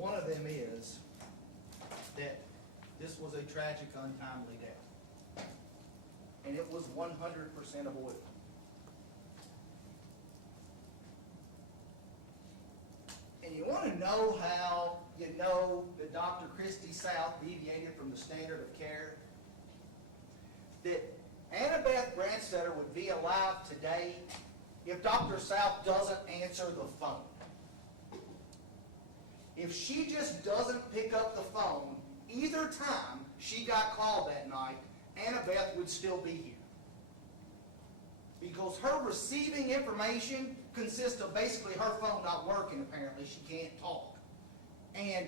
One of them is that this was a tragic, untimely death. And it was 100% avoidable. And you want to know how you know that Dr. Christy South deviated from the standard of care? That Annabeth Branstetter would be alive today if Dr. South doesn't answer the phone. If she just doesn't pick up the phone either time she got called that night, Annabeth would still be here. Because her receiving information consists of basically her phone not working, apparently. She can't talk. And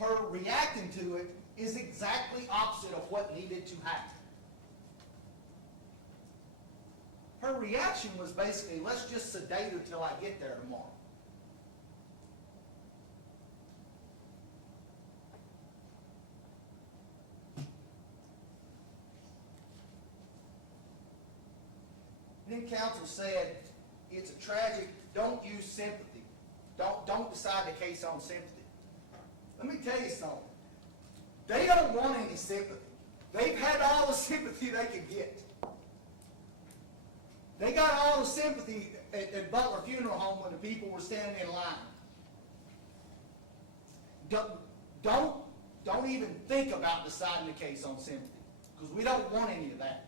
her reacting to it is exactly opposite of what needed to happen. Her reaction was basically, let's just sedate her till I get there tomorrow. Then counsel said, it's a tragic, don't use sympathy. Don't decide the case on sympathy. Let me tell you something. They don't want any sympathy. They've had all the sympathy they could get. They got all the sympathy at Butler Funeral Home when the people were standing in line. Don't even think about deciding the case on sympathy, because we don't want any of that.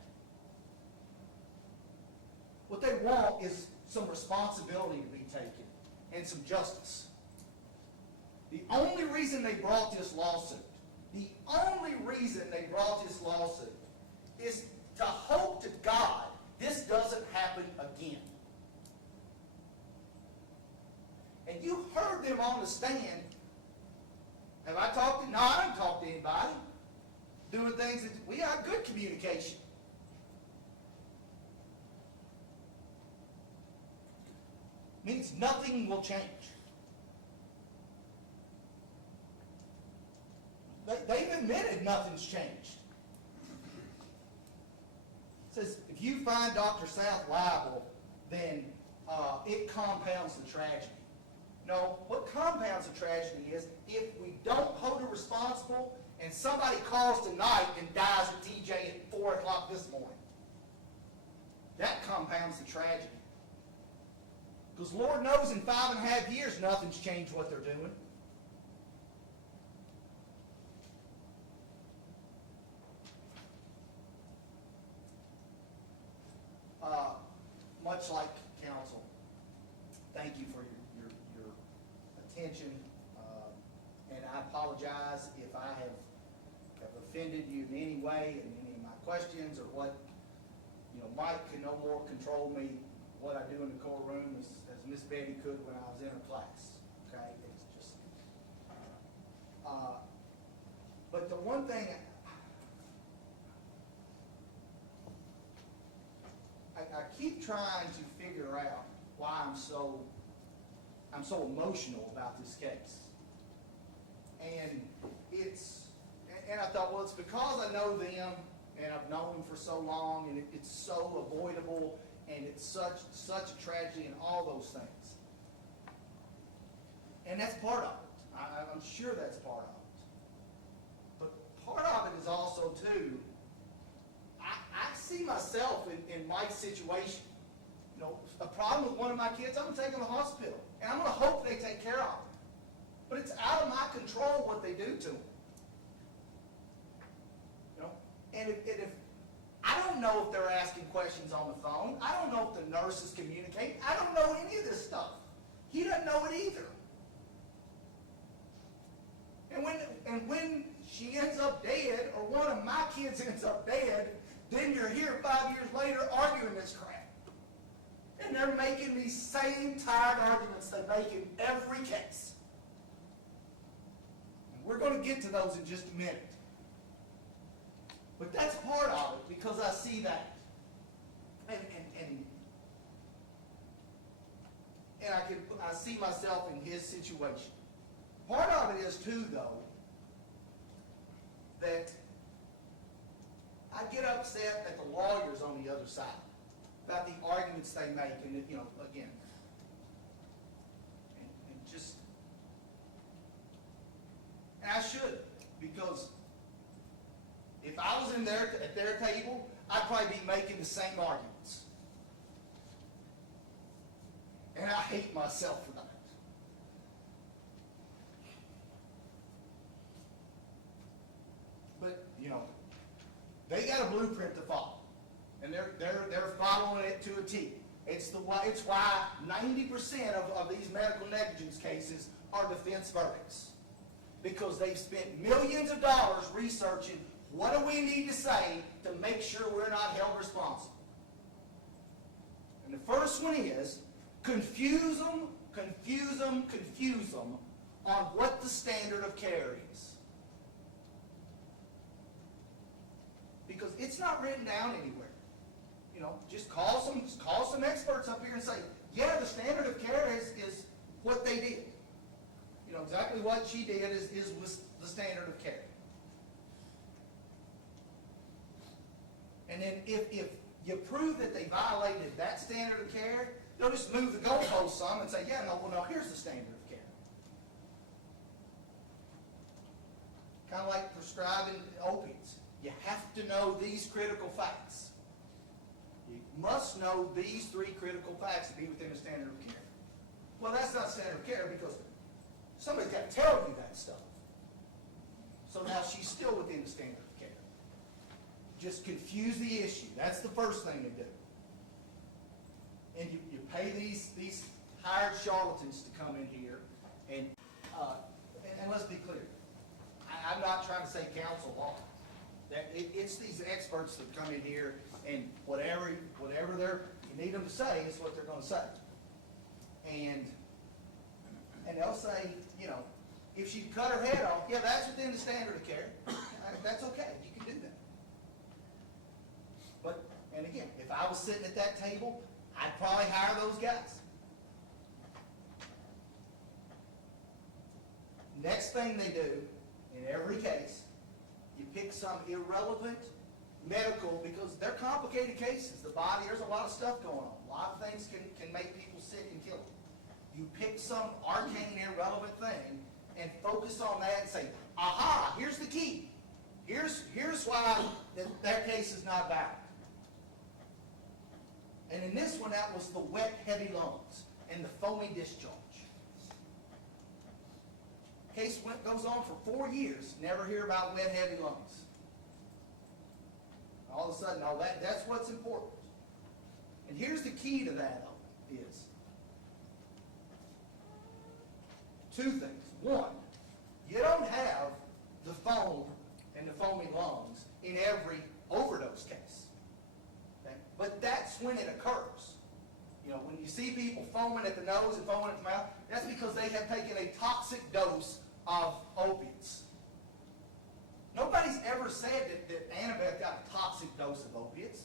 What they want is some responsibility to be taken and some justice. The only reason they brought this lawsuit, is to hope to God this doesn't happen again. And you heard them on the stand. Have I talked to? No, I haven't talked to anybody. Doing things that we have good communication. Means nothing will change. They've admitted nothing's changed. It says if you find Dr. South liable, then it compounds the tragedy. No, what compounds the tragedy is if we don't hold her responsible and somebody calls tonight and dies at TJ at 4 o'clock this morning. That compounds the tragedy. Because Lord knows in 5.5 years nothing's changed what they're doing. Much like counsel, thank you for your attention, and I apologize if I have offended you in any way in any of my questions, or what, Mike can no more control me what I do in the courtroom as Miss Betty could when I was in her class. Okay, it's just. But the one thing I keep trying to figure out why I'm so emotional about this case, and I thought, well, it's because I know them and I've known them for so long, and it's so avoidable. And it's such a tragedy and all those things. And that's part of it. I'm sure that's part of it. But part of it is also, too, I see myself in Mike's situation. A problem with one of my kids, I'm going to take them to the hospital. And I'm going to hope they take care of them. But it's out of my control what they do to them. And if I don't know if they're asking questions on the phone. I don't know if the nurses communicate. I don't know any of this stuff. He doesn't know it either. And when she ends up dead, or one of my kids ends up dead, then you're here 5 years later arguing this crap. And they're making these same tired arguments they make in every case. And we're going to get to those in just a minute. But that's part of it, because I see that. And I see myself in his situation. Part of it is, too, though, that I get upset at the lawyers on the other side about the arguments they make, and again, and just in there at their table, I'd probably be making the same arguments. And I hate myself for that. But, you know, they got a blueprint to follow. And they're following it to a T. It's why 90% of these medical negligence cases are defense verdicts. Because they've spent millions of dollars researching what do we need to say to make sure we're not held responsible. And the first one is confuse them on what the standard of care is. Because it's not written down anywhere. You know, just call some experts up here and say, yeah, the standard of care is what they did. You know, exactly what she did was the standard of care. And then if you prove that they violated that standard of care, they'll just move the goalpost some and say, yeah, no, here's the standard of care. Kind of like prescribing opiates. You have to know these critical facts. You must know these 3 critical facts to be within the standard of care. Well, that's not standard of care because somebody's got to tell you that stuff. So now she's still within the standard of care. Just confuse the issue. That's the first thing to do. And you pay these hired charlatans to come in here, and let's be clear. I'm not trying to say counsel law. It's these experts that come in here, and whatever you need them to say is what they're going to say. And they'll say, you know, if she cut her head off, yeah, that's within the standard of care. That's okay. You can do that. But, and again, if I was sitting at that table, I'd probably hire those guys. Next thing they do, in every case, you pick some irrelevant medical, because they're complicated cases. The body, there's a lot of stuff going on. A lot of things can make people sick and kill them. You pick some arcane, irrelevant thing and focus on that and say, aha, here's the key. Here's why that case is not valid. And in this one, that was the wet, heavy lungs and the foamy discharge. Case goes on for 4 years, never hear about wet, heavy lungs. All of a sudden, that's what's important. And here's the key to that is 2 things. 1, you don't have the foam and the foamy lungs in every overdose case. Okay? But that's when it occurs. You know, when you see people foaming at the nose and foaming at the mouth, that's because they have taken a toxic dose of opiates. Nobody's ever said that Annabeth got a toxic dose of opiates.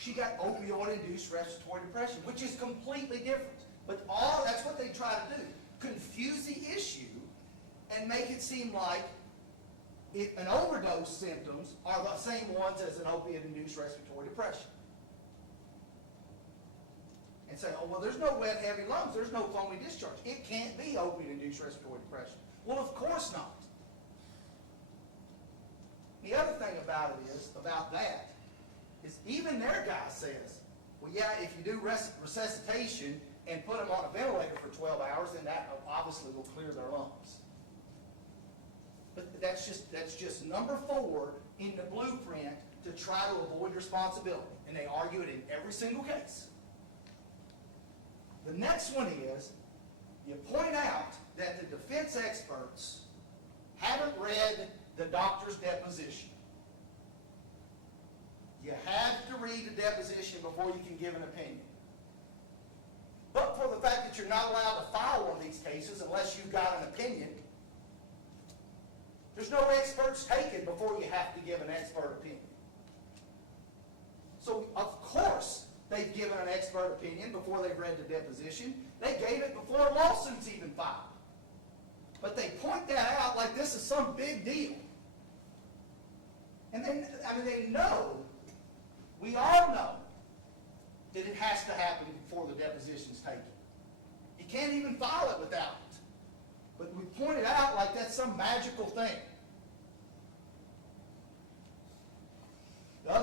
She got opioid-induced respiratory depression, which is completely different. But that's what they try to do. Confuse the issue and make it seem like an overdose symptoms are the same ones as an opiate-induced respiratory depression. And say, oh, well, there's no wet, heavy lungs. There's no foamy discharge. It can't be opiate-induced respiratory depression. Well, of course not. The other thing about that is even their guy says, well, yeah, if you do resuscitation and put them on a ventilator for 12 hours, then that obviously will clear their lungs. But that's just number 4 in the blueprint to try to avoid responsibility. And they argue it in every single case. The next one is, you point out that the defense experts haven't read the doctor's deposition. You have to read the deposition before you can give an opinion. But for the fact that you're not allowed to file one of these cases unless you've got an opinion, there's no experts taken before you have to give an expert opinion. So, of course, they've given an expert opinion before they've read the deposition. They gave it before a lawsuit's even filed. But they point that out like this is some big deal. And then, they know, we all know, that it has to happen before the deposition's taken. You can't even file it without it. But we point it out like that's some magical thing.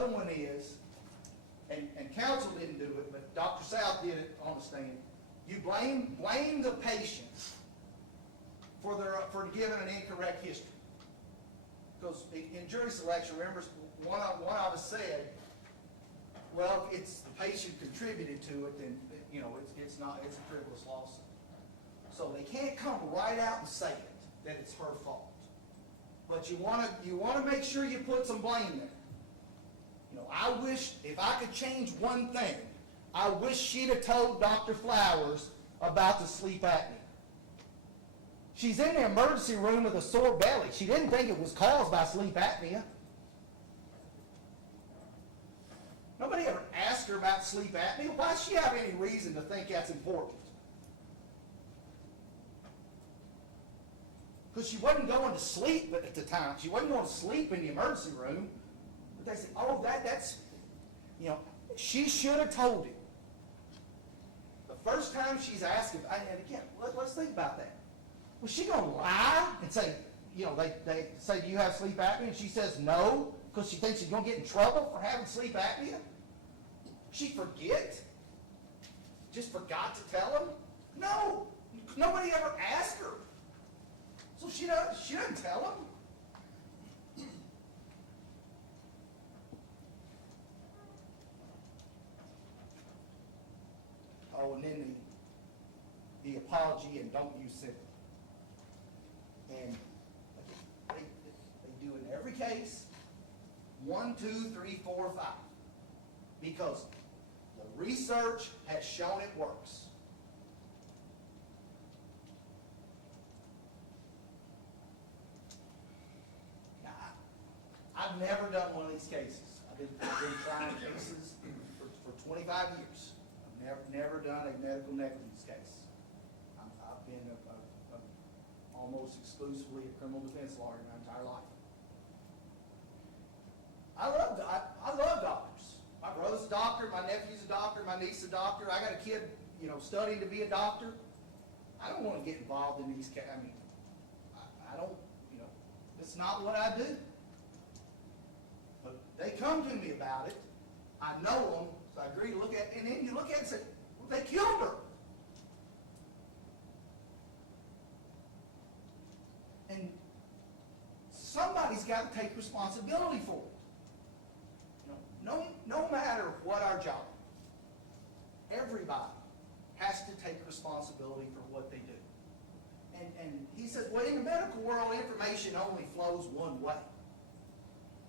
other one is, and counsel didn't do it, but Dr. South did it on the stand. You blame the patient for giving an incorrect history. Because in jury selection, remember, one of us said, well, if it's the patient contributed to it, then it's a frivolous lawsuit. So they can't come right out and say it, that it's her fault. But you want to make sure you put some blame there. I wish, if I could change one thing, I wish she'd have told Dr. Flowers about the sleep apnea. She's in the emergency room with a sore belly. She didn't think it was caused by sleep apnea. Nobody ever asked her about sleep apnea. Why does she have any reason to think that's important? Because she wasn't going to sleep at the time. She wasn't going to sleep in the emergency room. But they said, oh, that's, she should have told him. The first time she's asked him, and again, let's think about that. Was she going to lie and say, they say, do you have sleep apnea? And she says no, because she thinks she's going to get in trouble for having sleep apnea? She forget? Just forgot to tell him? No. Nobody ever asked her. So she doesn't tell him. Oh, and then the apology and don't use sympathy. And they do in every case 1, 2, 3, 4, 5. Because the research has shown it works. Now, I've never done one of these cases. I've been trying cases for 25 years. I've never done a medical negligence case. I've been almost exclusively a criminal defense lawyer my entire life. I love doctors. My brother's a doctor, my nephew's a doctor, my niece's a doctor. I got a kid, studying to be a doctor. I don't want to get involved in these cases. I don't, it's not what I do. But they come to me about it. I know them, so I agree to look at it. And then you look at it and say, well, they killed her. And somebody's got to take responsibility for it. No matter what our job, everybody has to take responsibility for what they do. And he says, well, in the medical world, information only flows one way.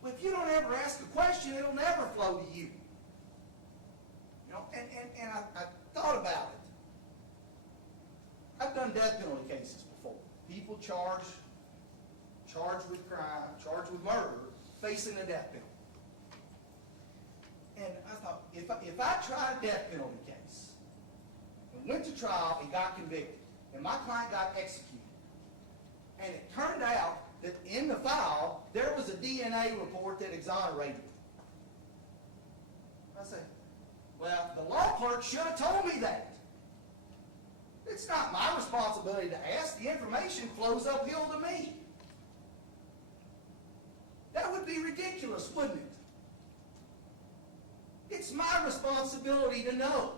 Well, if you don't ever ask a question, it'll never flow to you. And I thought about it. I've done death penalty cases before. People charged with crime, charged with murder, facing a death penalty. And I thought, if I tried a death penalty case and went to trial and got convicted, and my client got executed, and it turned out that in the file there was a DNA report that exonerated him, I said, well, the law clerk should have told me that. It's not my responsibility to ask. The information flows uphill to me. That would be ridiculous, wouldn't it? It's my responsibility to know.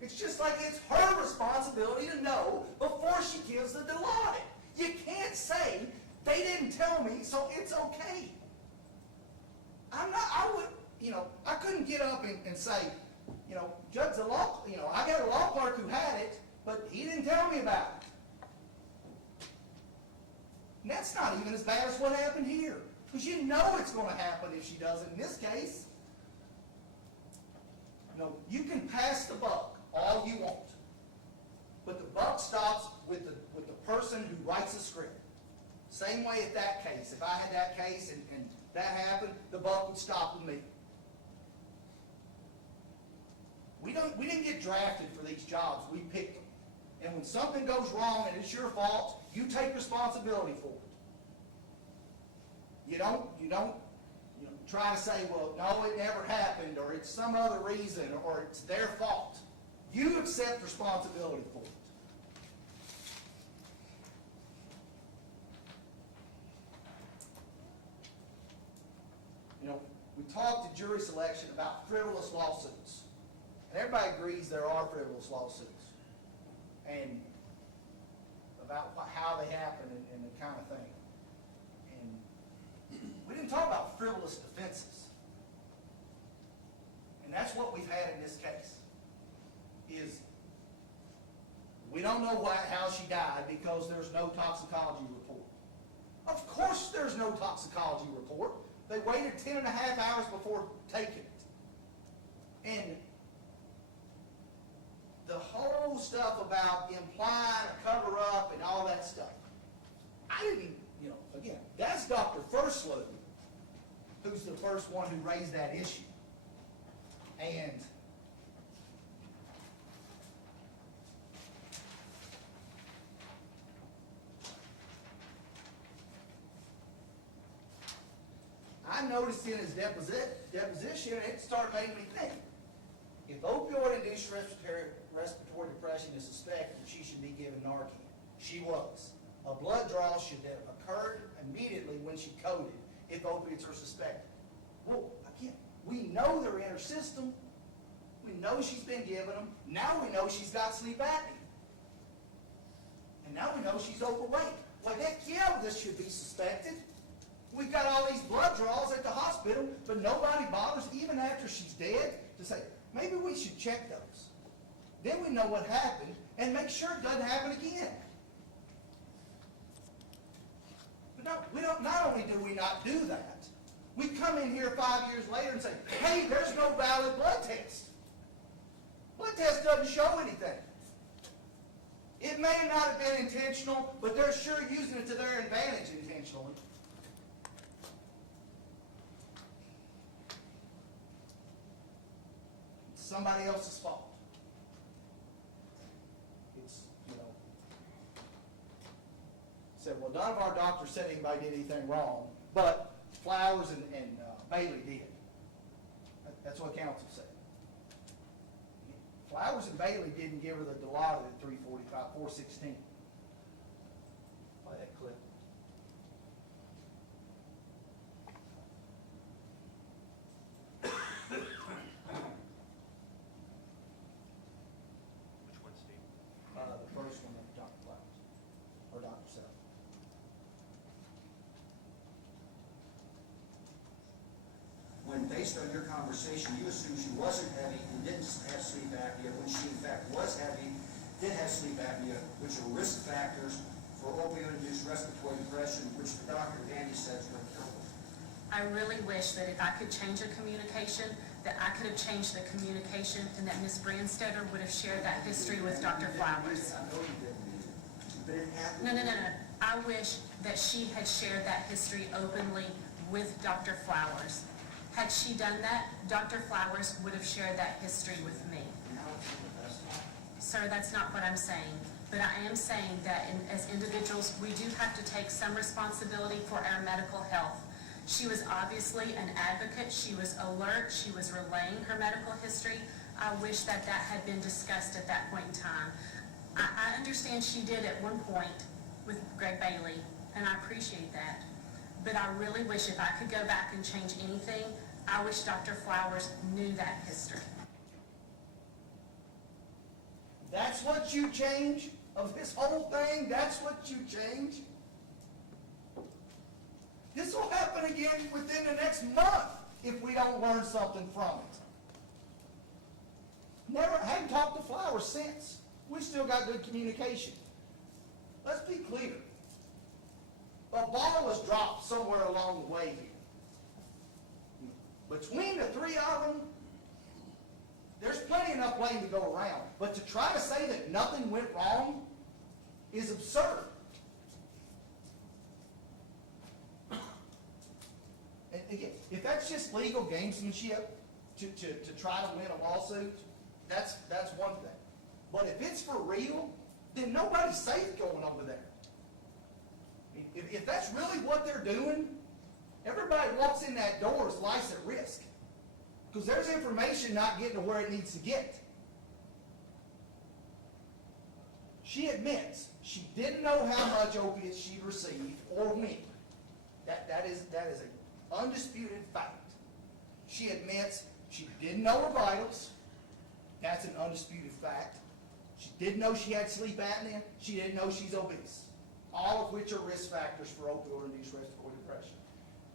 It's just like it's her responsibility to know before she gives the audit. You can't say, they didn't tell me, so it's okay. I couldn't get up and say, Judge, I got a law clerk who had it, but he didn't tell me about it. And that's not even as bad as what happened here. Because you know it's going to happen if she doesn't in this case. You can pass the buck all you want, but the buck stops with the person who writes the script. Same way at that case. If I had that case and that happened, the buck would stop with me. We didn't get drafted for these jobs. We picked them. And when something goes wrong and it's your fault, you take responsibility for it. You don't try to say, well, no, it never happened, or it's some other reason, or it's their fault. You accept responsibility for it. we talked at jury selection about frivolous lawsuits. And everybody agrees there are frivolous lawsuits. And about how they happen and the kind of thing. And we didn't talk about frivolous defenses. And that's what we've had in this case. Is we don't know how she died because there's no toxicology report. Of course there's no toxicology report. They waited 10.5 hours before taking it. And the whole stuff about implying a cover-up and all that stuff, I didn't, again, that's Dr. Furslow, who's the first one who raised that issue. And I noticed in his deposition, it started making me think. If opioid-induced respiratory depression is suspected, she should be given Narcan. She was. A blood draw should have occurred immediately when she coded if opiates are suspected. Well, again, we know they're in her system. We know she's been given them. Now we know she's got sleep apnea. And now we know she's overweight. Well, heck yeah, this should be suspected. We've got all these blood draws at the hospital, but nobody bothers, even after she's dead, to say, maybe we should check those. Then we know what happened and make sure it doesn't happen again. But no, we don't. Not only do we not do that, we come in here 5 years later and say, hey, there's no valid blood test. Blood test doesn't show anything. It may not have been intentional, but they're sure using it to their advantage intentionally. It's somebody else's fault. It's, said, well, none of our doctors said anybody did anything wrong, but Flowers and Bailey did. That's what counsel said. Flowers and Bailey didn't give her the Dilaudid at 416. Play that clip. Which one, Steve? The first one of Dr. Flowers, or Dr. South. When based on your conversation, you assumed she wasn't heavy and didn't have sleep apnea, when she in fact was heavy, did have sleep apnea, which are risk factors for opioid-induced respiratory depression, which the doctor, Danny, says would kill them. I really wish that if I could change a communication, that I could have changed the communication and that Ms. Branstetter would have shared that history with Dr. Flowers. I know you didn't, but it happened. No. I wish that she had shared that history openly with Dr. Flowers. Had she done that, Dr. Flowers would have shared that history with me. Sir, that's not what I'm saying. But I am saying that as individuals, we do have to take some responsibility for our medical health. She was obviously an advocate. She was alert. She was relaying her medical history. I wish that had been discussed at that point in time. I understand she did at one point with Greg Bailey, and I appreciate that. But I really wish if I could go back and change anything, I wish Dr. Flowers knew that history. That's what you change of this whole thing? That's what you change? This will happen again within the next month if we don't learn something from it. Haven't talked to Flowers since. We still got good communication. Let's be clear. A ball was dropped somewhere along the way here. Between the three of them, there's plenty enough blame to go around. But to try to say that nothing went wrong is absurd. And again, if that's just legal gamesmanship to try to win a lawsuit, that's one thing. But if it's for real, then nobody's safe going over there. If that's really what they're doing, everybody walks in that door is life's at risk. Because there's information not getting to where it needs to get. She admits she didn't know how much opiates she received or when. That is an undisputed fact. She admits she didn't know her vitals. That's an undisputed fact. She didn't know she had sleep apnea. She didn't know she's obese. All of which are risk factors for opioid-induced respiratory depression.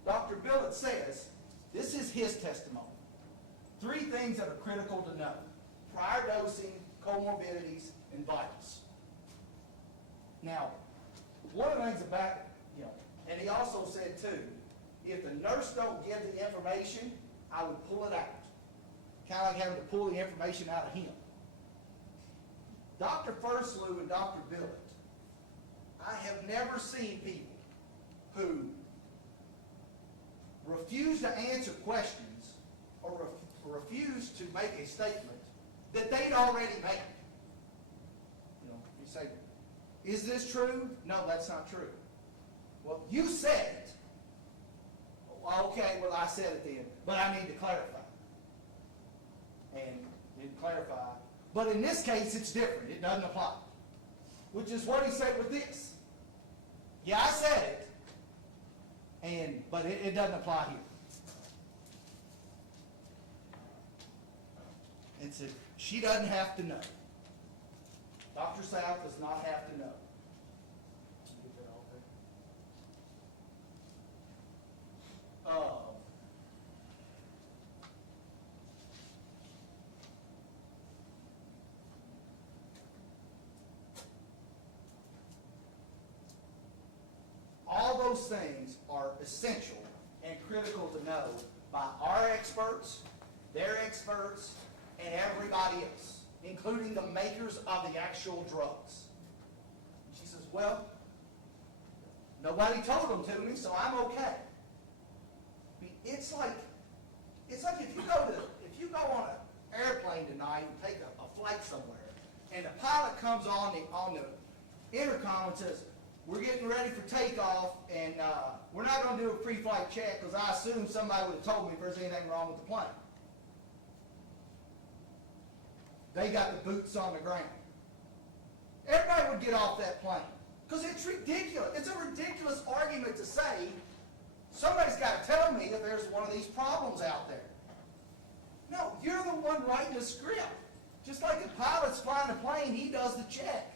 Dr. Billett says, this is his testimony, 3 things that are critical to know: prior dosing, comorbidities, and vitals. Now, one of the things about, and he also said too, if the nurse don't give the information, I would pull it out. Kind of like having to pull the information out of him. Dr. Furslew and Dr. Billett, I have never seen people who refuse to answer questions or refuse to make a statement that they'd already made. You say, is this true? No, that's not true. Well, you said it. Well, okay, well, I said it then, but I need to clarify. And didn't clarify. But in this case, it's different. It doesn't apply. Which is what he said with this. Yeah, I said it, but it doesn't apply here. And so she doesn't have to know. Dr. South does not have to know. All those things are essential and critical to know by our experts, their experts, and everybody else, including the makers of the actual drugs. She says, well, nobody told them to me, so I'm okay. I mean, it's like if you go on an airplane tonight and take a flight somewhere, and the pilot comes on the intercom and says, we're getting ready for takeoff, and we're not going to do a pre-flight check because I assume somebody would have told me if there's anything wrong with the plane. They got the boots on the ground. Everybody would get off that plane because it's ridiculous. It's a ridiculous argument to say somebody's got to tell me if there's one of these problems out there. No, you're the one writing the script. Just like the pilot's flying the plane, he does the check.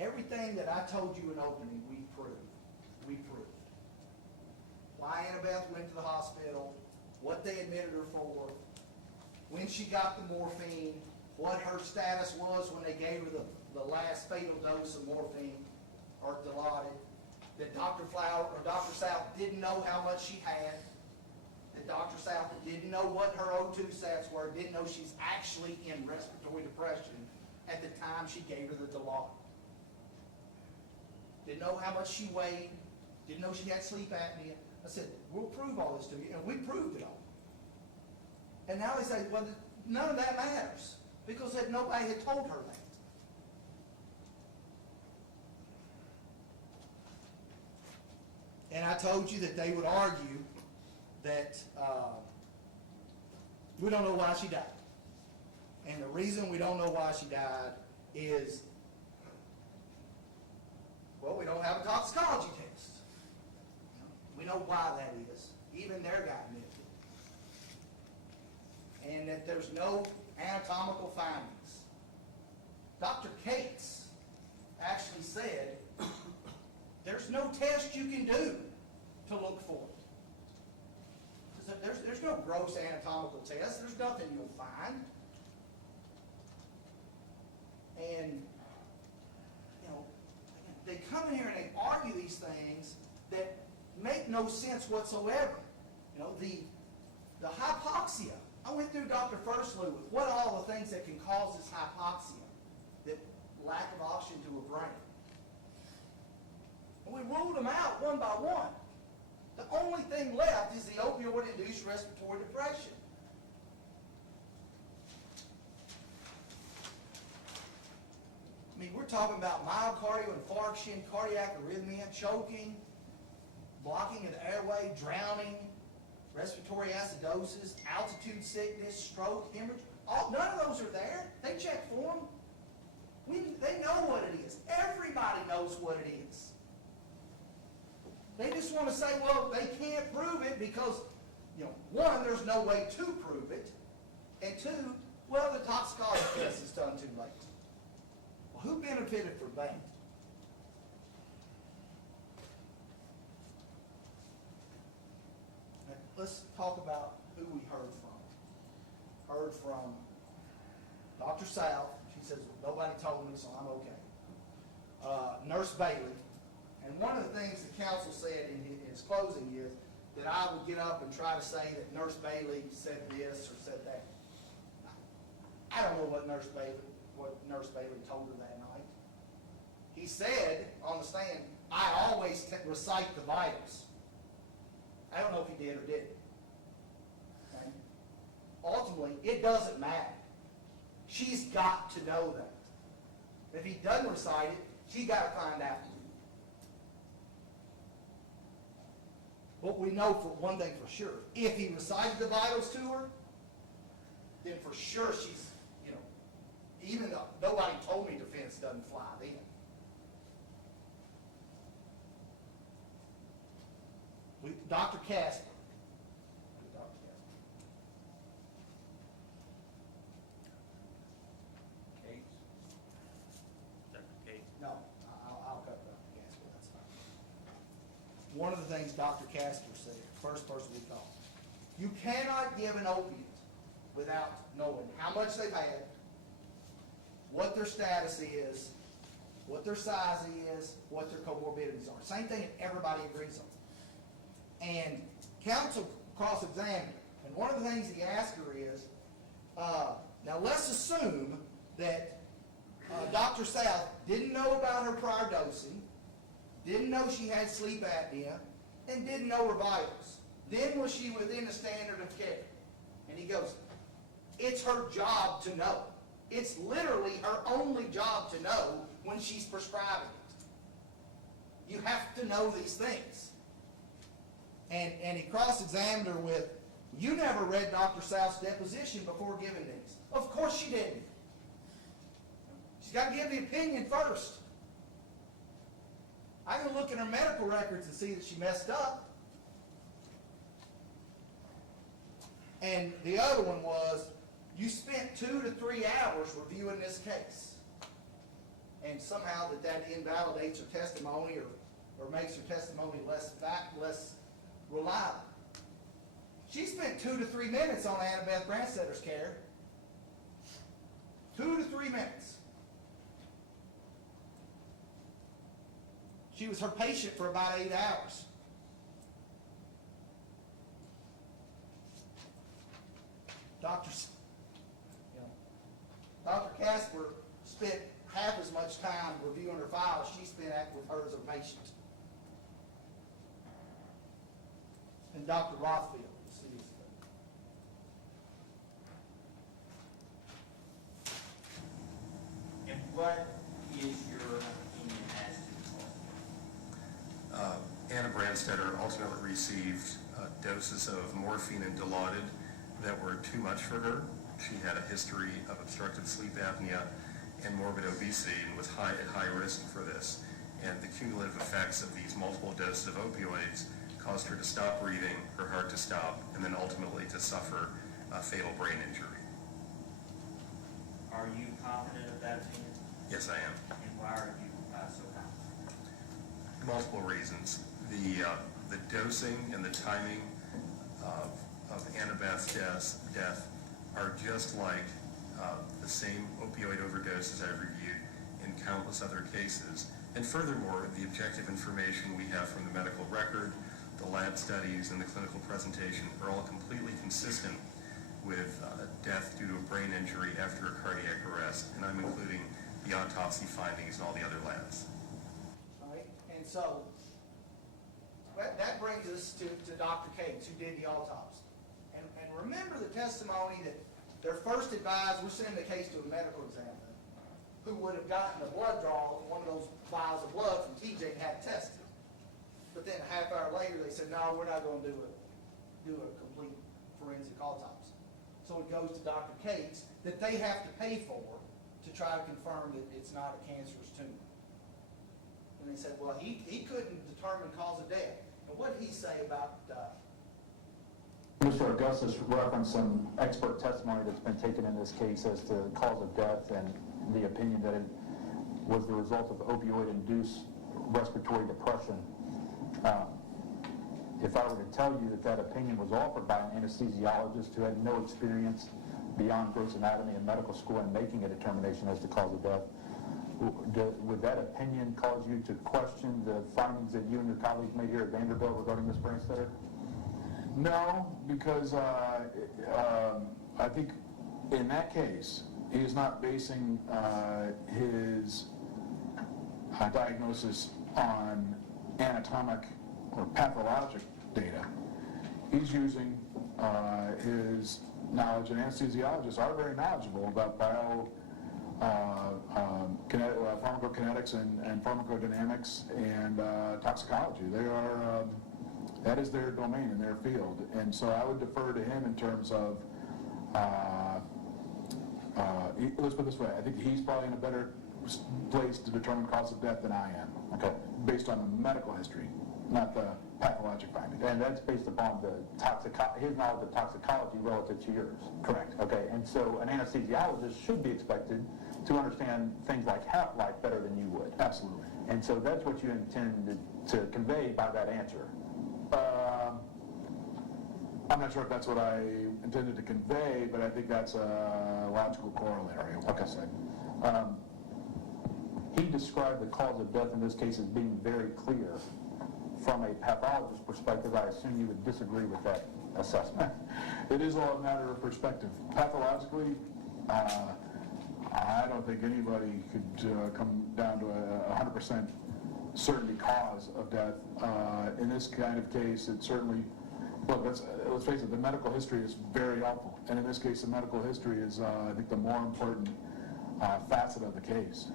Everything that I told you in opening, we proved. We proved. Why Annabeth went to the hospital, what they admitted her for, when she got the morphine, what her status was when they gave her the last fatal dose of morphine, or Dilaudid, that Dr. South didn't know how much she had, that Dr. South didn't know what her O2 stats were, didn't know she's actually in respiratory depression at the time she gave her the Dilaudid. Didn't know how much she weighed, didn't know she had sleep apnea. I said, we'll prove all this to you, and we proved it all. And now they say, well, none of that matters, because nobody had told her that. And I told you that they would argue that we don't know why she died. And the reason we don't know why she died is, well, we don't have a toxicology test. We know why that is. Even their guy admitted it. And that there's no anatomical findings. Dr. Cates actually said, there's no test you can do to look for it. There's no gross anatomical test. There's nothing you'll find. And, they come in here and they argue these things that make no sense whatsoever. The hypoxia. I went through Dr. Furslew with what all the things that can cause this hypoxia, that lack of oxygen to a brain. And we ruled them out one by one. The only thing left is the opioid-induced respiratory depression. I mean, we're talking about myocardial infarction, cardiac arrhythmia, choking, blocking of the airway, drowning, respiratory acidosis, altitude sickness, stroke, hemorrhage. None of those are there. They check for them. They know what it is. Everybody knows what it is. They just want to say, well, they can't prove it because, one, there's no way to prove it, and two, well, the toxicology test is done too late. Well, who benefited from that? Now, let's talk about who we heard from. Heard from Dr. South. She says, nobody told me, so I'm okay. Nurse Bailey. And one of the things the council said in his closing is that I would get up and try to say that Nurse Bailey said this or said that. I don't know what Nurse Bailey told her that night. He said on the stand, I always recite the vitals. I don't know if he did or didn't. Okay? Ultimately, it doesn't matter. She's got to know that. If he doesn't recite it, she's got to find out. But we know for one thing for sure. If he recited the vitals to her, then for sure she's, even though nobody told me defense doesn't fly then. Dr. Casper. Kate? Dr. Kate? No, I'll cut Dr. Casper, that's fine. One of the things Dr. Casper said, first person we called, you cannot give an opiate without knowing how much they've had, what their status is, what their size is, what their comorbidities are. Same thing that everybody agrees on. And counsel cross-examined her. And one of the things he asked her is, now let's assume that Dr. South didn't know about her prior dosing, didn't know she had sleep apnea, and didn't know her vitals. Then was she within the standard of care? And he goes, it's her job to know. It's literally her only job to know when she's prescribing it. You have to know these things. And he cross-examined her with, you never read Dr. South's deposition before giving these. Of course she didn't. She's got to give the opinion first. I can look at her medical records and see that she messed up. And the other one was, you spent 2 to 3 hours reviewing this case. And somehow that invalidates her testimony or makes her testimony less reliable. She spent 2 to 3 minutes on Annabeth Branstetter's care. 2 to 3 minutes. She was her patient for about 8 hours. Dr. Casper spent half as much time reviewing her file as she spent with her as a patient. And Dr. Rothfield. And what is your opinion as to the cause? Anna Branstetter ultimately received doses of morphine and Dilaudid that were too much for her. She had a history of obstructive sleep apnea and morbid obesity and was at high risk for this. And the cumulative effects of these multiple doses of opioids caused her to stop breathing, her heart to stop, and then ultimately to suffer a fatal brain injury. Are you confident of that opinion? Yes, I am. And why are you so confident? Multiple reasons. The dosing and the timing of Annabeth's death are just like the same opioid overdoses I've reviewed in countless other cases. And furthermore, the objective information we have from the medical record, the lab studies, and the clinical presentation are all completely consistent with death due to a brain injury after a cardiac arrest, and I'm including the autopsy findings and all the other labs. All right, and so that brings us to Dr. Cates, who did the autopsy. And remember the testimony that their first advised, we're sending the case to a medical examiner who would have gotten a blood draw, one of those vials of blood from TJ and had it tested. But then a half hour later, they said, no, we're not going to do a complete forensic autopsy. So it goes to Dr. Cates that they have to pay for to try to confirm that it's not a cancerous tumor. And they said, well, he couldn't determine cause of death. And what did he say about, Mr. Augustus referenced some expert testimony that's been taken in this case as to cause of death and the opinion that it was the result of opioid-induced respiratory depression. If I were to tell you that that opinion was offered by an anesthesiologist who had no experience beyond gross anatomy and medical school in making a determination as to cause of death, would that opinion cause you to question the findings that you and your colleagues made here at Vanderbilt regarding Ms. Branstetter? No, because I think in that case, he is not basing his diagnosis on anatomic or pathologic data. He's using his knowledge, and anesthesiologists are very knowledgeable about pharmacokinetics and pharmacodynamics and toxicology. They are, that is their domain in their field. And so I would defer to him in terms of, let's put it this way, I think he's probably in a better place to determine cause of death than I am. Okay. Based on the medical history, not the pathologic findings. And that's based upon the his knowledge of toxicology relative to yours. Correct. Okay, and so an anesthesiologist should be expected to understand things like half-life better than you would. Absolutely. And so that's what you intend to convey by that answer. I'm not sure if that's what I intended to convey, but I think that's a logical corollary of what I said. He described the cause of death in this case as being very clear. From a pathologist's perspective, I assume you would disagree with that assessment. It is all a matter of perspective. Pathologically, I don't think anybody could come down to a 100% certainty cause of death. In this kind of case, it certainly, look, let's face it, the medical history is very helpful. And in this case, the medical history is, I think, the more important facet of the case.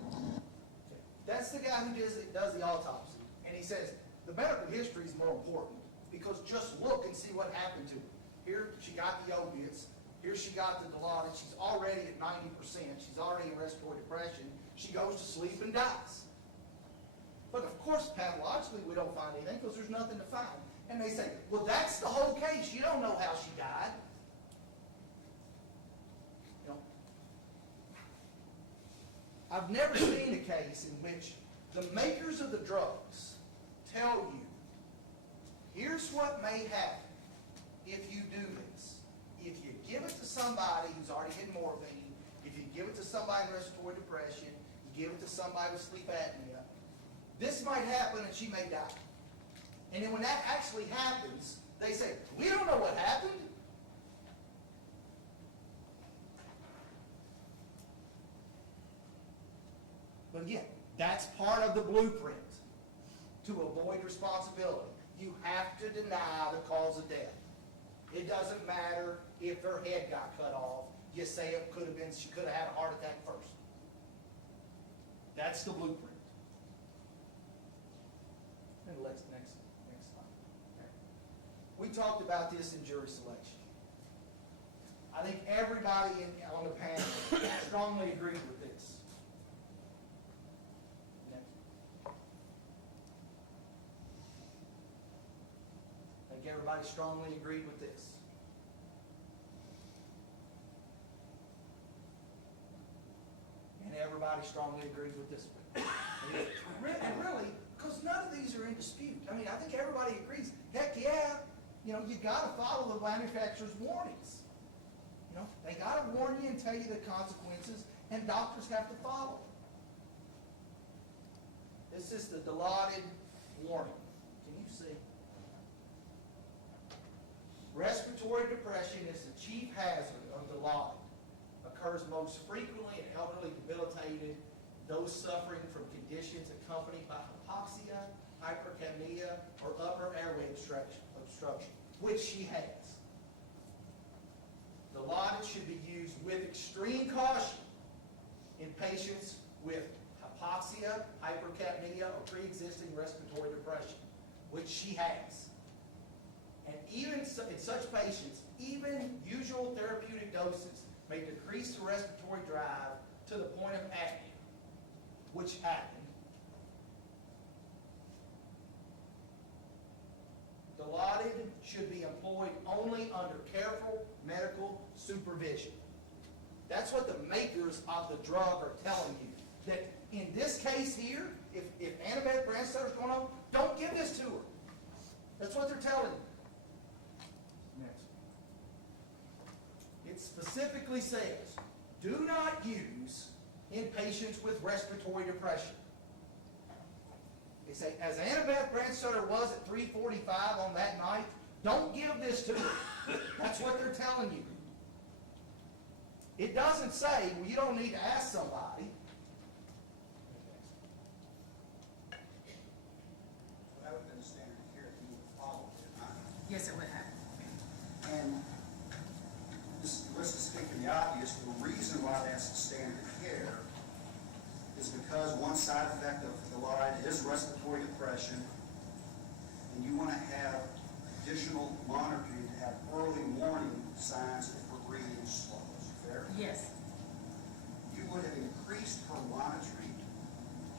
that's the guy who does the autopsy. And he says, the medical history is more important because just look and see what happened to her. Here she got the opiates. Here she got the Dilaudid. She's already at 90%. She's already in respiratory depression. She goes to sleep and dies. But of course, pathologically, we don't find anything because there's nothing to find. And they say, well, that's the whole case. You don't know how she died. You know, I've never seen a case in which the makers of the drugs tell you, here's what may happen if you do this. If you give it to somebody who's already hit morphine, if you give it to somebody in respiratory depression, you give it to somebody with sleep apnea, this might happen and she may die. And then when that actually happens, they say, we don't know what happened. But again, that's part of the blueprint to avoid responsibility. You have to deny the cause of death. It doesn't matter if her head got cut off. You say it could have been, she could have had a heart attack first. That's the blueprint. And next slide. We talked about this in jury selection. I think everybody on the panel strongly agreed with this. Next. I think everybody strongly agreed with this. And everybody strongly agrees with this one. And really, because none of these are in dispute. I mean, I think everybody agrees. Heck yeah, you got to follow the manufacturer's warnings. They got to warn you and tell you the consequences, and doctors have to follow them. This is the Dilaudid warning. Can you see? Respiratory depression is the chief hazard of Dilaudid. Occurs most frequently in elderly, debilitated, those suffering from conditions accompanied by hypoxia, hypercapnia, or upper airway obstruction, which she has. Dilaudid should be used with extreme caution in patients with hypoxia, hypercapnia, or pre-existing respiratory depression, which she has. And even in such patients, even usual therapeutic doses may decrease the respiratory drive to the point of apnea, which happened. should be employed only under careful medical supervision. That's what the makers of the drug are telling you. That in this case here, if Annabeth Branstetter's going on, don't give this to her. That's what they're telling you. Next. It specifically says, do not use in patients with respiratory depression. They say, as Annabeth Branstetter was at 3:45 on that night, don't give this to her. That's what they're telling you. It doesn't say, well, you don't need to ask somebody. That would have been the standard of care if you would follow it, not. Yes, it would have. And this risk of speaking the obvious, the reason why that's the standard of care is because one side effect of Dilaudid is respiratory depression, and you want to have additional monitoring to have early warning signs if we're breathing slow. Fair? Yes. You would have increased her monitoring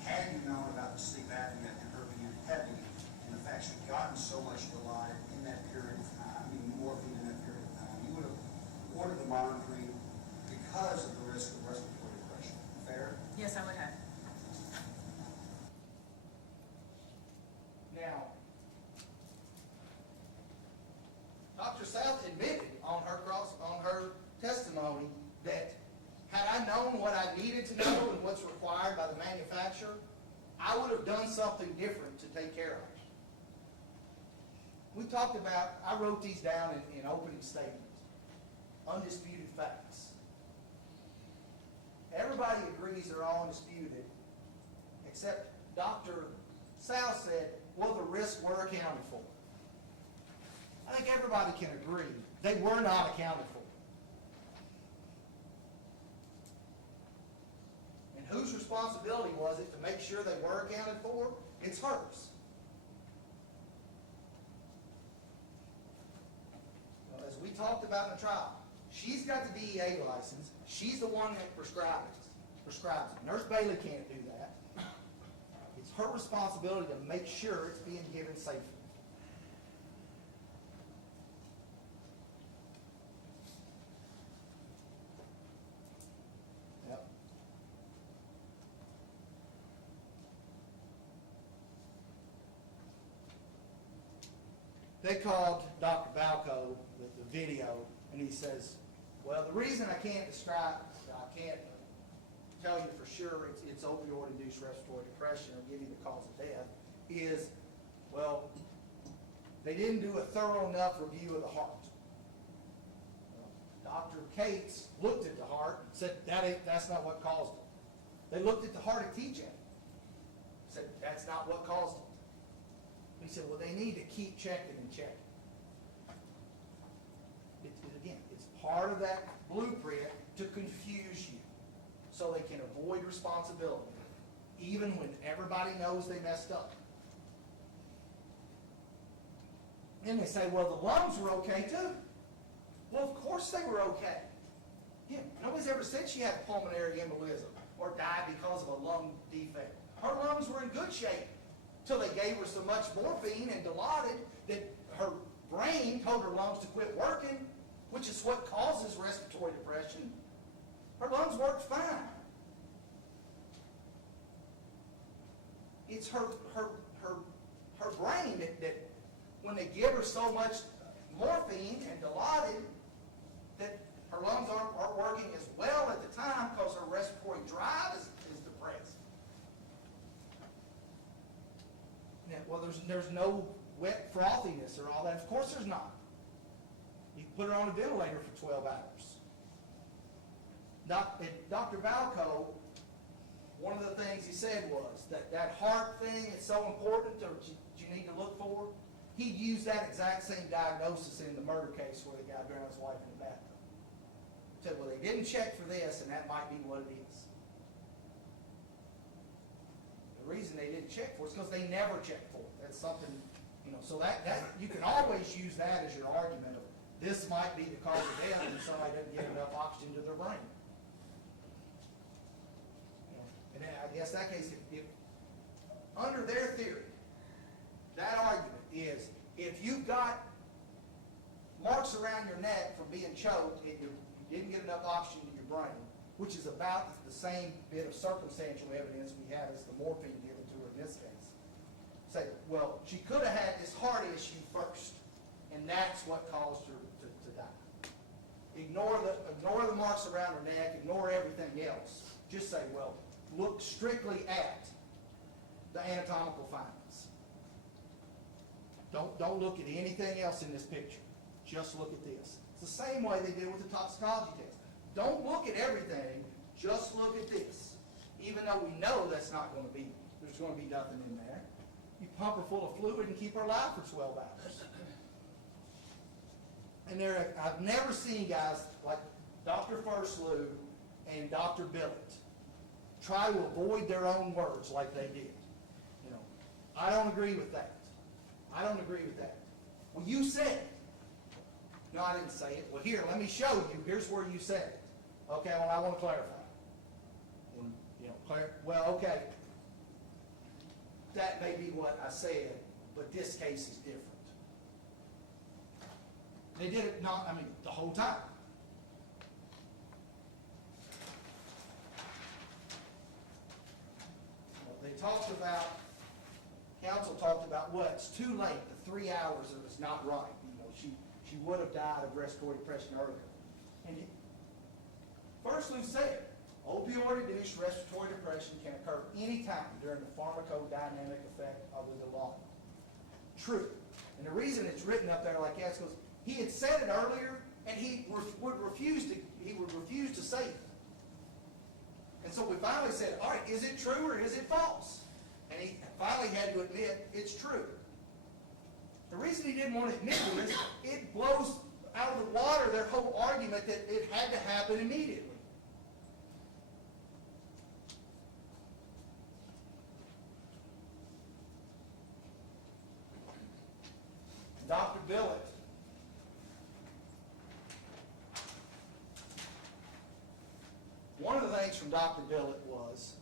had you known about the sleep apnea and her being heavy, and the fact she'd gotten so much Dilaudid in that period of time, morphine in that period of time. You would have ordered the monitoring because of the risk of respiratory depression. Fair? Yes, I would have. Now, Dr. South admitted on her testimony that had I known what I needed to know and what's required by the manufacturer, I would have done something different to take care of it. We talked about, I wrote these down in opening statements, undisputed facts. Everybody agrees they're all undisputed, except Dr. South said, well, the risks were accounted for. I think everybody can agree they were not accounted for. And whose responsibility was it to make sure they were accounted for? It's hers. Well, as we talked about in the trial, she's got the DEA license. She's the one that prescribes it. Nurse Bailey can't do that. It's her responsibility to make sure it's being given safely. Yep. They called Dr. Balco with the video, and he says, well, the reason I can't tell you for sure it's opioid-induced respiratory depression or give you the cause of death is, well, they didn't do a thorough enough review of the heart. Dr. Cates looked at the heart and said, that's not what caused it. They looked at the heart at TJ. Said, that's not what caused it. He said, well, they need to keep checking and checking. Again, it's part of that blueprint to confuse you so they can avoid responsibility, even when everybody knows they messed up. And they say, well, the lungs were okay too. Well, of course they were okay. Yeah, nobody's ever said she had pulmonary embolism or died because of a lung defect. Her lungs were in good shape till they gave her so much morphine and Dilaudid that her brain told her lungs to quit working, which is what causes respiratory depression. Her lungs worked fine. It's her brain that when they give her so much morphine and Dilaudid, that her lungs aren't working as well at the time because her respiratory drive is depressed. Now, well, there's no wet frothiness or all that. Of course there's not. You put her on a ventilator for 12 hours. Dr. Balco, one of the things he said was that heart thing is so important that you need to look for. He used that exact same diagnosis in the murder case where the guy drowned his wife in the bathtub. He said, well, they didn't check for this, and that might be what it is. The reason they didn't check for it is because they never checked for it. That's something, so that you can always use that as your argument of this might be the cause of death and somebody doesn't get enough oxygen to their brain. And I guess that case, if under their theory, that argument is if you've got marks around your neck from being choked, and you didn't get enough oxygen to your brain, which is about the same bit of circumstantial evidence we have as the morphine given to her in this case. Say, well, she could have had this heart issue first, and that's what caused her to die. Ignore the marks around her neck, ignore everything else. Just say, well, look strictly at the anatomical findings. Don't look at anything else in this picture. Just look at this. It's the same way they did with the toxicology test. Don't look at everything, just look at this. Even though we know that's not going to be, there's going to be nothing in there. You pump her full of fluid and keep her alive for 12 hours. And I've never seen guys like Dr. Furslew and Dr. Billett try to avoid their own words like they did. You know, I don't agree with that. I don't agree with that. Well, you said it. No, I didn't say it. Well, here, let me show you. Here's where you said it. Okay, well, I want to clarify. And, you know, well, okay. That may be what I said, but this case is different. They did it the whole time. Well, they talked about, counsel talked about, well, it's too late, the 3 hours it was not right. You know, she would have died of respiratory depression earlier. And Furslew said, opioid-induced respiratory depression can occur anytime during the pharmacodynamic effect of the Dilaudid. True. And the reason it's written up there like that is because he had said it earlier, and he would refuse to say it. And so we finally said, all right, is it true or is it false? And he finally had to admit it's true. The reason he didn't want to admit it is it blows out of the water their whole argument that it had to happen immediately. Dr. Billett. One of the things from Dr. Billett was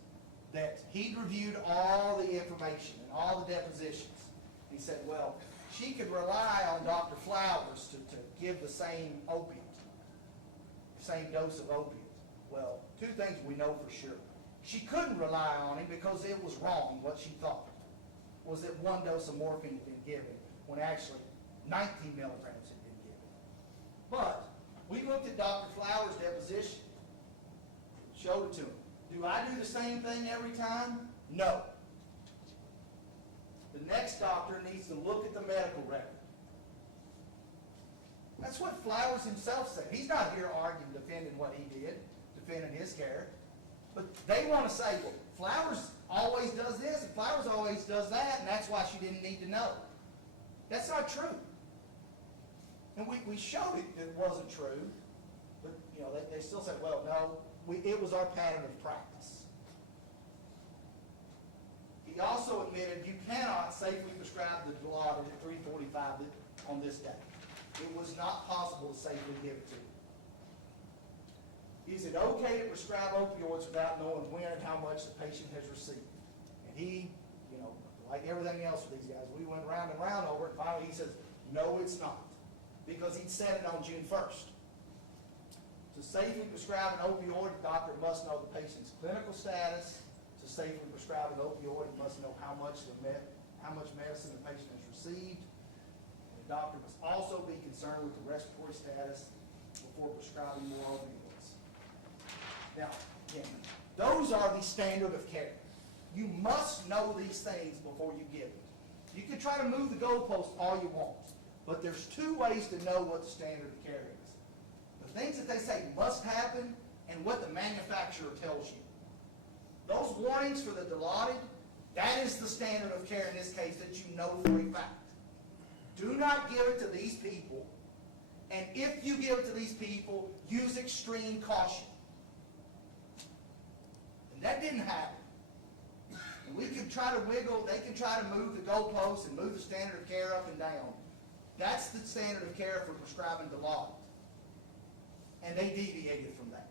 that he'd reviewed all the information and all the depositions. He said, well, she could rely on Dr. Flowers to give the same opiate, same dose of opiate. Well, two things we know for sure. She couldn't rely on him because it was wrong what she thought, was that one dose of morphine had been given when actually 19 milligrams had been given. But we looked at Dr. Flowers' deposition, showed it to him. Do I do the same thing every time? No. The next doctor needs to look at the medical record. That's what Flowers himself said. He's not here arguing, defending what he did, defending his care. But they want to say, well, Flowers always does this, and Flowers always does that, and that's why she didn't need to know. That's not true. And we showed it wasn't true, but you know they still said, well, no, it was our pattern of practice. He also admitted you cannot safely prescribe the Dilaudid at 3:45 on this day. It was not possible to safely give it to you. Is it okay to prescribe opioids without knowing when and how much the patient has received? And he, you know, like everything else with these guys, we went round and round over it, and finally he says, no, it's not. Because he'd said it on June 1st. To safely prescribe an opioid, the doctor must know the patient's clinical status. To safely prescribe an opioid, he must know how much medicine the patient has received. The doctor must also be concerned with the respiratory status before prescribing more opioids. Now, again, those are the standard of care. You must know these things before you give it. You can try to move the goalpost all you want, but there's two ways to know what the standard of care is. The things that they say must happen and what the manufacturer tells you. Those warnings for the Dilaudid, that is the standard of care in this case that you know for a fact. Do not give it to these people, and if you give it to these people, use extreme caution. And that didn't happen. And we can try to wiggle, they can try to move the goalposts and move the standard of care up and down. That's the standard of care for prescribing Dilaudid. And they deviated from that.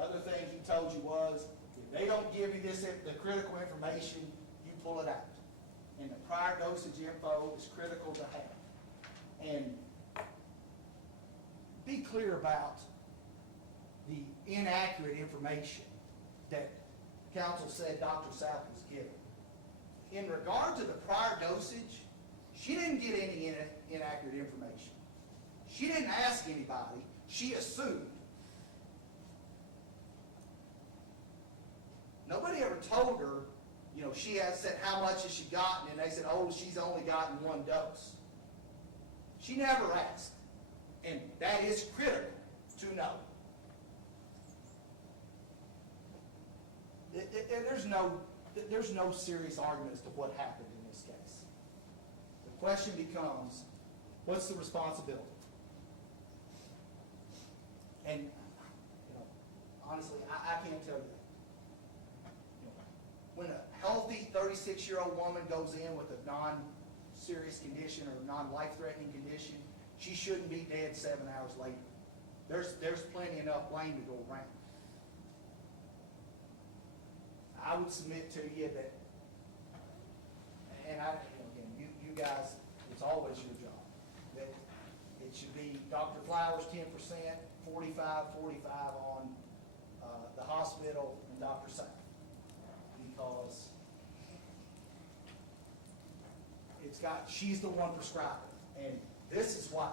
Other things he told you give you this, the critical information, you pull it out. And the prior dosage info is critical to have. And be clear about the inaccurate information that counsel said Dr. South was given. In regard to the prior dosage, she didn't get any inaccurate information. She didn't ask anybody. She assumed. Nobody ever told her, she had said, how much has she gotten? And they said, oh, she's only gotten one dose. She never asked. And that is critical to know. There's no serious argument as to what happened in this case. The question becomes, what's the responsibility? And, honestly, I can't tell you that. When a healthy 36-year-old woman goes in with a non-serious condition or non-life-threatening condition, she shouldn't be dead 7 hours later. There's plenty enough blame to go around. I would submit to you that, and again, you guys, it's always your job, that it should be Dr. Flowers 10%, 45 on the hospital and Dr. South. Because she's the one prescribing. And this is why.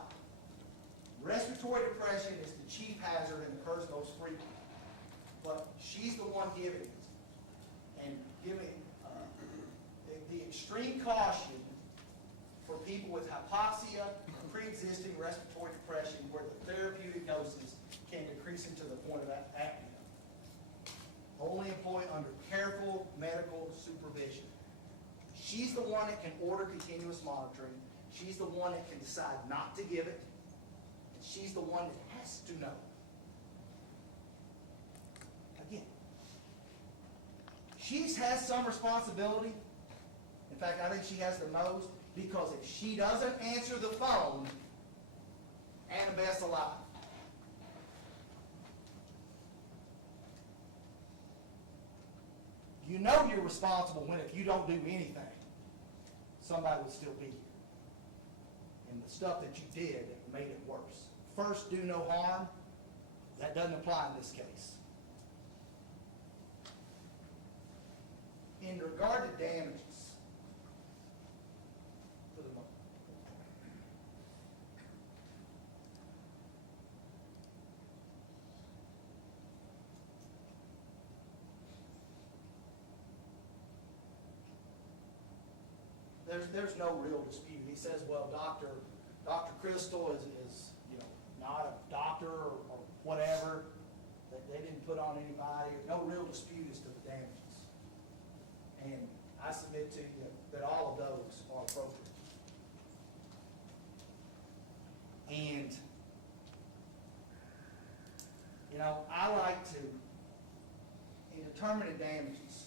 Respiratory depression is the chief hazard and occurs most frequently. But she's the one giving it. And giving the extreme caution for people with hypoxia, pre-existing respiratory depression, where the therapeutic doses can decrease them to the point of apnea. Only employed under careful medical supervision. She's the one that can order continuous monitoring. She's the one that can decide not to give it. And she's the one that has to know. Again, she has some responsibility. In fact, I think she has the most, because if she doesn't answer the phone, Annabeth's alive. You know you're responsible when if you don't do anything, somebody would still be here. And the stuff that you did that made it worse. First, do no harm. That doesn't apply in this case. In regard to damages, for the moment. There's no real dispute. He says, well, Dr. Crystal is not a doctor or whatever. That they didn't put on anybody. No real dispute as to the damages. And I submit to you that all of those are appropriate. And, I like to, in determining damages,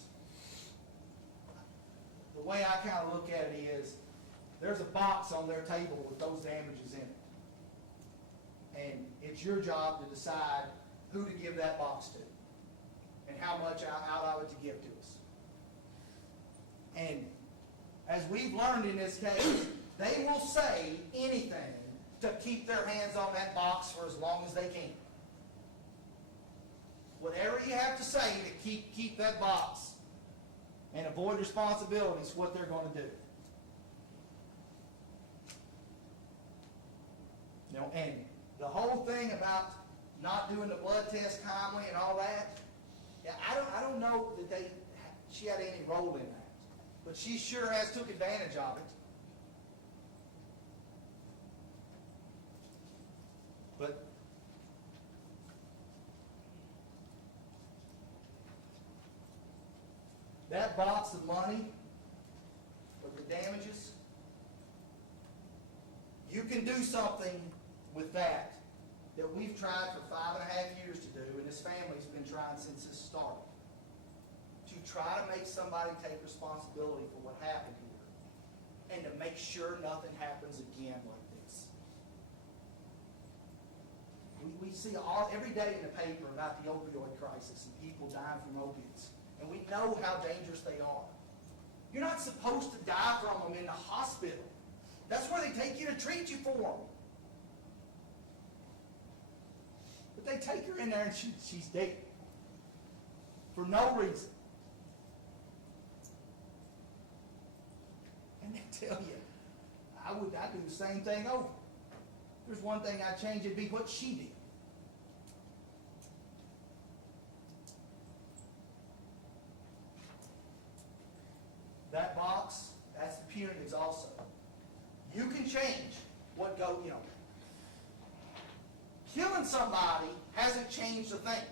the way I kind of look at it is, there's a box on their table with those damages in it. And it's your job to decide who to give that box to and how much out of it to give to us. And as we've learned in this case, they will say anything to keep their hands on that box for as long as they can. Whatever you have to say to keep that box and avoid responsibility is what they're going to do. And the whole thing about not doing the blood test timely and all that, I don't know that she had any role in that. But she sure has took advantage of it. But that box of money, with the damages, you can do something with that we've tried for 5.5 years to do, and this family's been trying since this started. To try to make somebody take responsibility for what happened here, and to make sure nothing happens again like this. We see every day in the paper about the opioid crisis and people dying from opiates. and we know how dangerous they are. You're not supposed to die from them in the hospital. That's where they take you to treat you for them. But they take her in there and she's dead. For no reason. And they tell you, I'd do the same thing over. There's one thing I'd change, it'd be what she did. That box, that's the punitives also. You can change what killing somebody hasn't changed a thing.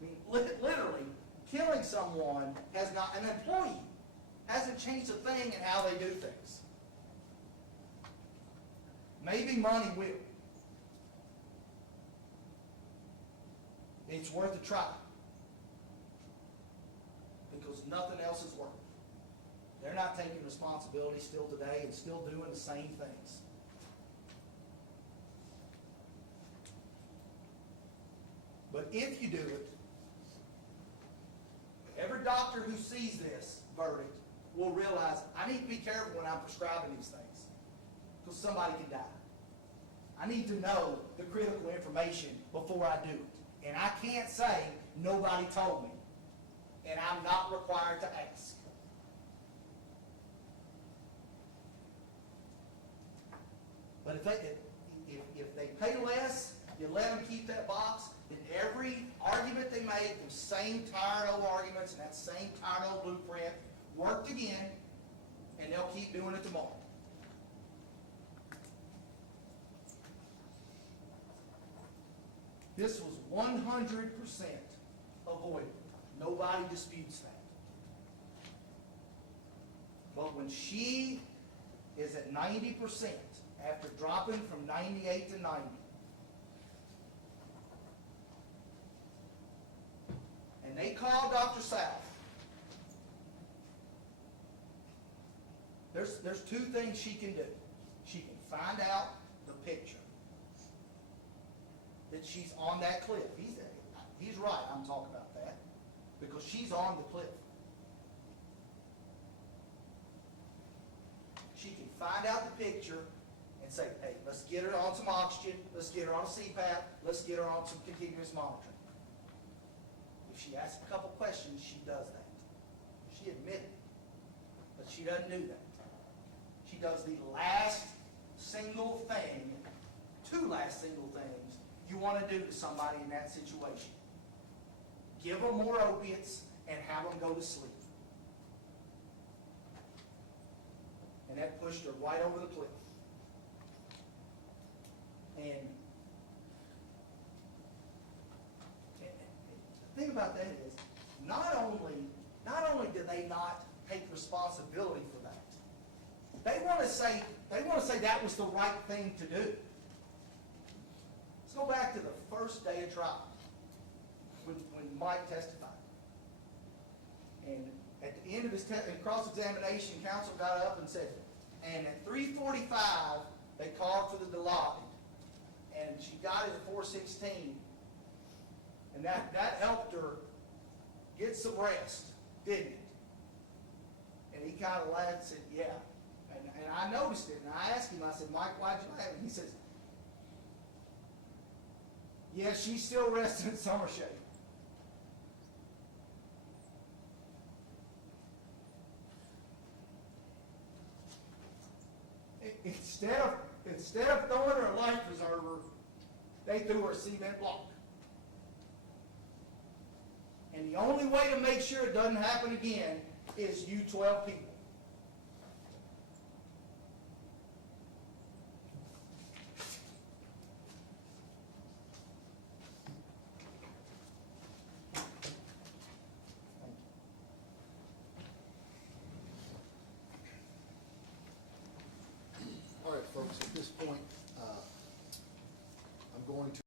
I mean, literally, killing someone has not, an employee hasn't changed a thing in how they do things. Maybe money will. It's worth a try. Because nothing else is working. They're not taking responsibility still today and still doing the same things. But if you do it, every doctor who sees this verdict will realize, I need to be careful when I'm prescribing these things. Because somebody can die. I need to know the critical information before I do it. And I can't say, nobody told me. And I'm not required to ask. But if they pay less, you let them keep that box, then every argument they make, those same tired old arguments and that same tired old blueprint, worked again, and they'll keep doing it tomorrow. This was 100% avoidable. Nobody disputes that. But when she is at 90%, after dropping from 98 to 90, and they call Dr. South, there's two things she can do. She can find out the picture that she's on that cliff. He's right, I'm talking about that, because she's on the cliff. She can find out the picture and say, hey, let's get her on some oxygen, let's get her on a CPAP, let's get her on some continuous monitoring. If she asks a couple questions, she does that. She admitted, but she doesn't do that. She does the last single thing, two last single things you want to do to somebody in that situation. Give them more opiates and have them go to sleep. And that pushed her right over the cliff. And the thing about that is, not only do they not take responsibility for that, they want to say that was the right thing to do. Let's go back to the first day of trial, when Mike testified. And at the end of his cross-examination, counsel got up and said, and at 3:45, they called for the Dilaudid, and she got it at 4:16, and that helped her get some rest, didn't it? And he kind of laughed and said, yeah. And I noticed it, and I asked him, I said, Mike, why'd you laugh? And he says, yeah, she's still resting in summer shade. Instead of throwing her a life preserver, they threw her a cement block. And the only way to make sure it doesn't happen again is you 12 people. All right, folks, at this point, I'm going to